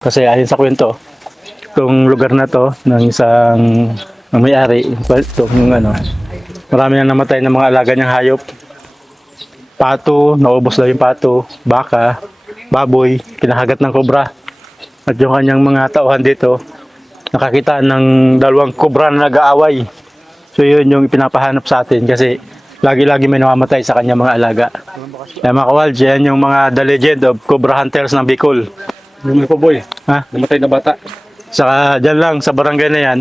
Kasi ayon sa kwento, itong lugar na to ng isang may-ari, itong marami na namatay ng mga alaga niyang hayop. Pato, naubos daw yung pato, baka, baboy, kinahagat ng kobra. At yung kanyang mga tauhan dito, nakakita ng dalawang kobra na nag-aaway. So yun yung ipinapahanap sa atin kasi lagi-lagi may namamatay sa kanyang mga alaga. Kaya mga kawal, yan yung mga The Legend of Cobra Hunters ng Bicol. Yung po boy, Ha? namatay na bata. Saka dyan lang sa barangay na yan,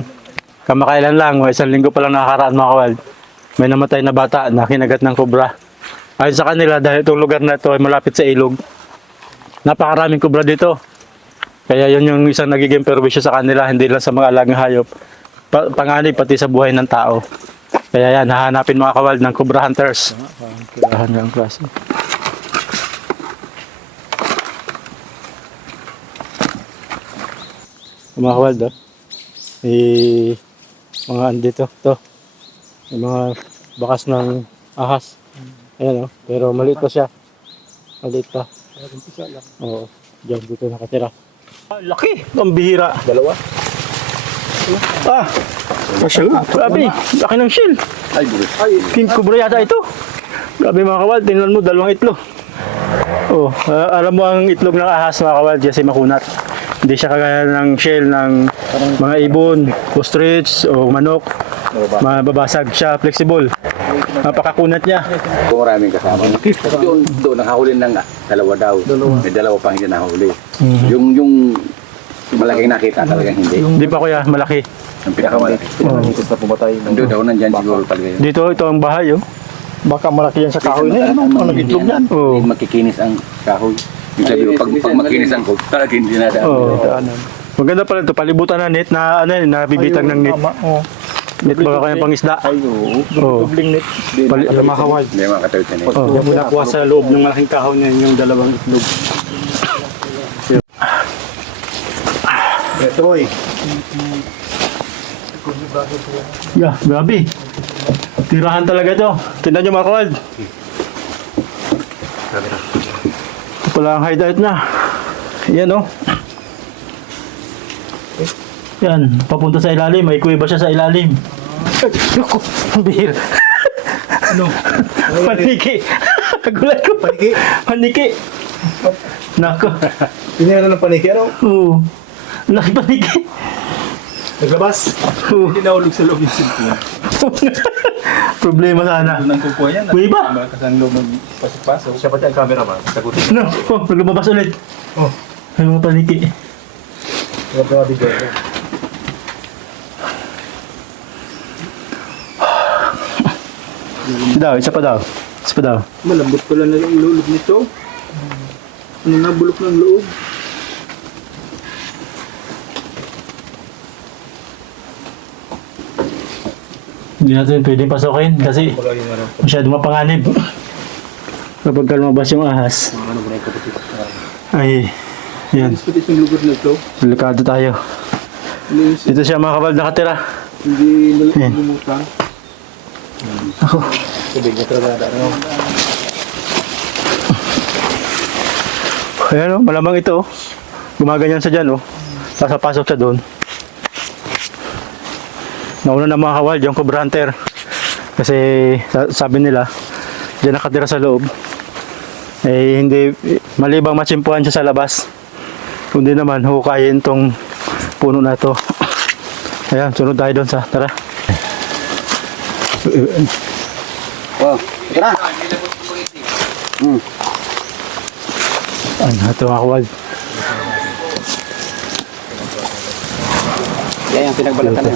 kamakailan lang, isang linggo pa lang nakakaraan mga kawal, may namatay na bata na kinagat ng kobra. Ayon sa kanila, dahil itong lugar na ito ay malapit sa ilog, napakaraming kobra dito. Kaya yun yung isang nagiging perwisyo sa kanila, hindi lang sa mga alagang hayop, panganib pati sa buhay ng tao. Kaya yan, hahanapin mga kawal ng Cobra Hunters. Kailangan ng klase. Mga kawal do. Mga andito to. Yung mga bakas ng ahas. Ayan o. Pero maliit pa siya. Maliit pa. Oo. Diyan dito nakatira. Laki! Ang bihira. Dalawa. Ah! Grabe! Laki ng shell. Ay, boy. King Cobra yata ito. Grabe mga kawal. Tingnan mo, dalawang itlog. Oh, alam mo ang itlog ng ahas mga kawal, kasi makunat. Hindi siya kagaya ng shell ng mga ibon, ostrich o manok. Mababasag siya, flexible. Napakakunat niya. Kung maraming kasama. Doon nakahuli ng dalawa daw. May dalawa pang hindi nahuli. Yung malaking nakita talagang hindi. Hindi pa kuya, malaki. Ang pinakamalaki. Itis na pumatay. Doon daw nandyan siguro talaga yun. Dito, ito ang bahay oh. Baka malaki yan sa kahoy na yan. Ano itlog yan? Oo. Makikinis ang kahoy. Yung sabi ko, pag makinis ang kahoy, talagang hindi na Oh. Maganda pala ito, palibutan na net na nabibitag ng net. Net baka kayang pangisda. Ay, oo. Oh. Dobling net. Alam mga kawal. May mga katawid na yun. Oh. Yung nakuha sa loob ng malaking kahoy na yung dalawang itlog. Ito boy. Yeah, grabe. Tirahan talaga ito. Tingnan nyo mga kawal. Ito pala ang hideout na. Yan oh. Yan, papunta sa ilalim. May kuweba siya sa ilalim. Ay, naku, ang bihira. Ano? Paniki. Nagulat ko. Paniki? Paniki. Nako. Pinira ng paniki ano? Oo. Laki paniki. Naglabas? Oo. Hindi nahulog sa loob yung cellphone. Problema sana. Nang kukuha yan. Kuweba? Kasi ang loob magpasok-pasok. Siya pati ang camera man. Sagutin. No, oh, lumabas ulit. Oh. May mga paniki. Huwag na mabigay. Isa pa daw. Isa pa daw. Malambot pala na yung loob nito. Ano na bulok ng loob? Hindi natin pwedeng pasukin kasi Baga yung ano. masyadong mapanganib. Kapag lumabas yung ahas, Ano ba na yung kapatid? ay, yan, Mas pati yung lugar na ito. delikado tayo. Dito siya mga kabal nakatira. Hindi Yan. lumutang. Ako, Tubig na talaga. Ano? ayan o, malamang ito. Gumaganyan siya dyan o. Pasok siya doon. Nauna na mga kawal, yung Cobra Hunter. Kasi sabi nila, dyan nakatira sa loob. Eh hindi, malibang matsimpuan siya sa labas. Kundi naman, hukayin tong puno na ito. Ayan, sunod tayo doon sa, tara. Wow, ito na. Ito mga kawal. Yan yung pinagbalatan na.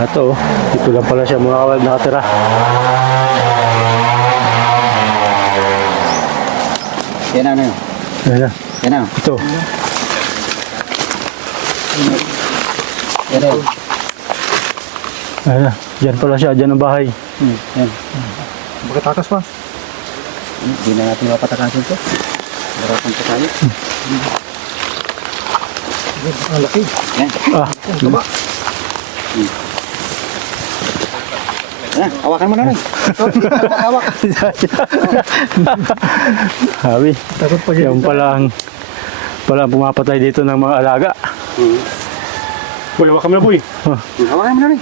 Ito, dito lang pala siya mga kawal nakatira. Yan na, ano yun? Ayan na, Yan na. ito. Yan na. Ayan na, dyan pala siya, dyan ang bahay. Yan. Magkatakas pa. Hindi na natin mapatakasin ito. Marapan pa tayo. Ang laki. Yan. Ah, Hawakan mo na rin. Hawak. Sabi, Takot pa yan pala ang Wala pumapatay dito ng mga alaga. Boy, hawa kami na boy. Hawakan mo na rin.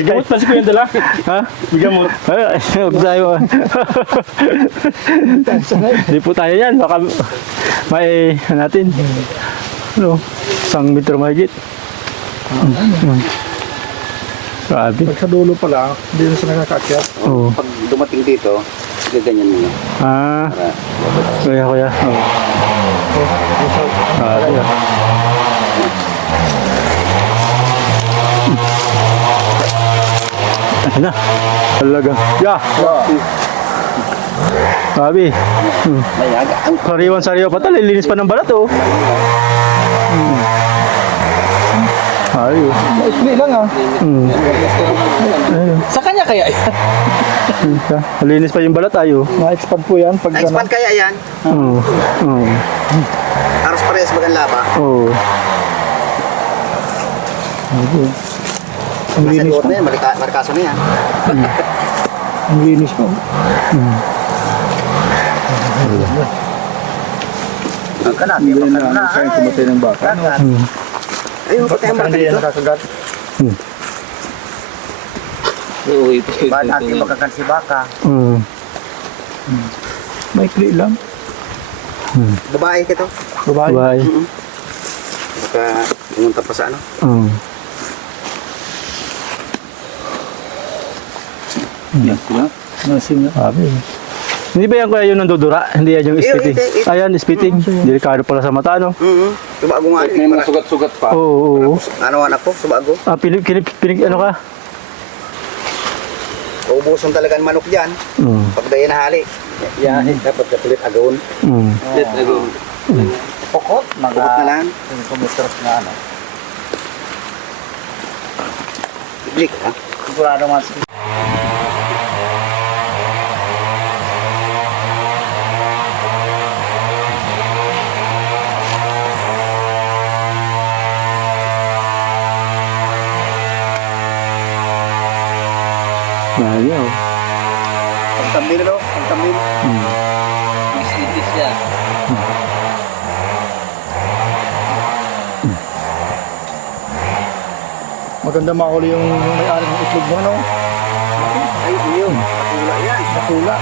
Gamot pa si Kuya dala. Ha? Gamot. Ay, huwag tayo. Hindi po tayo yan. Baka may natin. Ano? 1 metro mahigit. Grabe. Pag sa dulo pala, hindi na siya nakakakyat. Oo. Pag dumating dito, gaganyan mo na. Ah, Para kuya. Oo. Grabe ah. Ayun na. Talaga. Yeah. Grabe. may aga. Ang Sariwan-sariwa pa tal. Linis pa ng balat oh. Ayun. Maikli lang ah. Ayun. sa kanya kaya yan? Linis pa yung balat ayo. Ma-expand po yan pag Na-expand kaya yan? Oo. Oo. Aros parehas bagang laba. Oo. ang Nasa linis luot pa. na yan, markaso na yan. Ang linis pa. Ang kalat, Hindi yung na baka na. kaya kumatay ng baka. Ayun, patay ang Baka baka hindi yan dito. nakakagat. Ba't ating bakakan si baka? Oo. Maikli lang. Babae ka to. Babae. Bye. Baka pumunta pa sa ano. Oo. Nasin na. Grabe. Hindi ba yan kuya yung nandudura? Hindi yan yung Iyo, spitting? ite. Ayan, spitting. Delikado pala sa mata, no? Subago nga May rin. mga sugat-sugat pa. Oo, oo. Ano anak ko, subago. Ah, ano ka? Uubusan talaga ang manok dyan. Pag daya nahali. Yan, dapat kapulit agawon. Kapulit agawon. Pukot na lang. Kumitros na ano. Blik, ha? Sigurado mas. Ayaw. Pagtambil ito, pagtambil. Mas nipis yan. Maganda mahuli yung may-ari ng itlog mo, no? Ay, iyo. Patula yan. Nakula.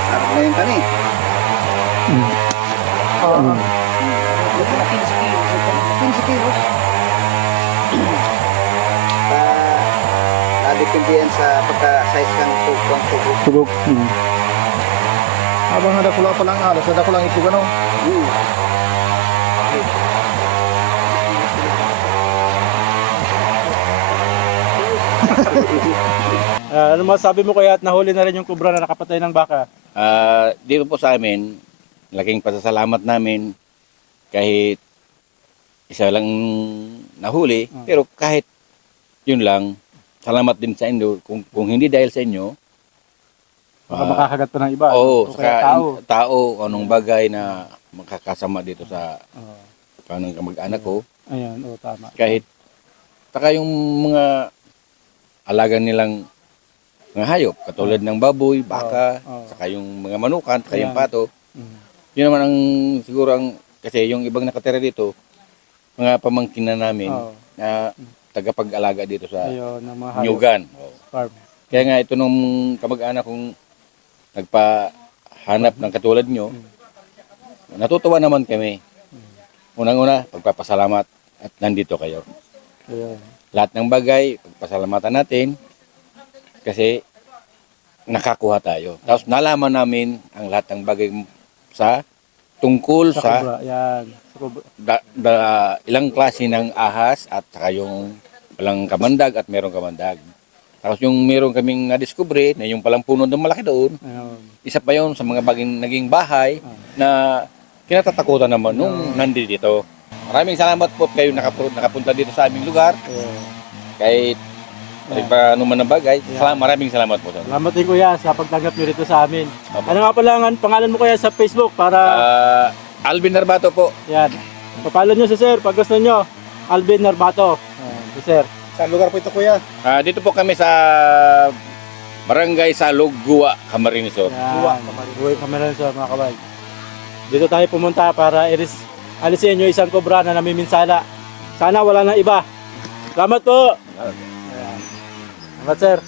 Sarap na yung kani. Ah, 15 kilos. Nadepende yan sa pagka-size ng tubang tubo. Tugok. habang nadakula pa lang alas, nadakula ang itlog, ano? Ano masabi mo kaya at nahuli na rin yung kubra na nakapatay ng baka? Dito po sa amin, laking pasasalamat namin kahit isa lang nahuli, pero kahit yun lang, salamat din sa inyo. Kung hindi dahil sa inyo, Baka makakagat pa ng iba. oo, O saka kaya tao. tao, anong bagay na makakasama dito sa Oo. panang kamag-anak ko, Ayan, oo, tama. kahit saka yung mga alaga nilang mga hayop, katulad ng baboy, baka, Oo. saka yung mga manukan, saka yung Ayan. pato. Mm. Yun naman ang siguro ang kasi yung ibang nakatira dito, mga pamangkin na namin Oo. na tagapag-alaga dito sa Ayun, ng mga hayop. Nyugan. Oo. Farm. Kaya nga ito nung kamag-anak kong nagpahanap ng katulad nyo, natutuwa naman kami. Unang-una, pagpapasalamat at nandito kayo. Ayun. Lahat ng bagay, pagpasalamatan natin kasi nakakuha tayo. Tapos nalaman namin ang lahat ng bagay sa tungkol Sa sa kubra. Ayan. Sa kubra. ilang klase ng ahas at saka yung walang kamandag at merong kamandag. Tapos yung meron kaming nadiskubre na yung palang puno ng malaki doon, Ayun. isa pa yon sa mga baging naging bahay na kinatatakutan naman nung nandito. Maraming salamat po kayo nakapunta dito sa aming lugar. Ayun. Kahit pa anuman ng bagay, maraming salamat po. Sir. Salamat din kuya sa pagtanggap nyo rito sa amin. Opo. Ano nga pala ang pangalan mo kuya sa Facebook para Alvin Narbato po. yan. Papalo nyo si sir pag gusto nyo. Alvin Narbato. Ayan, si sir. Saan lugar po ito, kuya? Dito po kami sa Barangay Salog, Guwa, Camarines Sur. Yan. Buhay Camarines Sur, mga kabay. Dito tayo pumunta para alisin yung isang kobra na namiminsala. Sana wala nang iba. Salamat po! Ayan. Salamat, sir.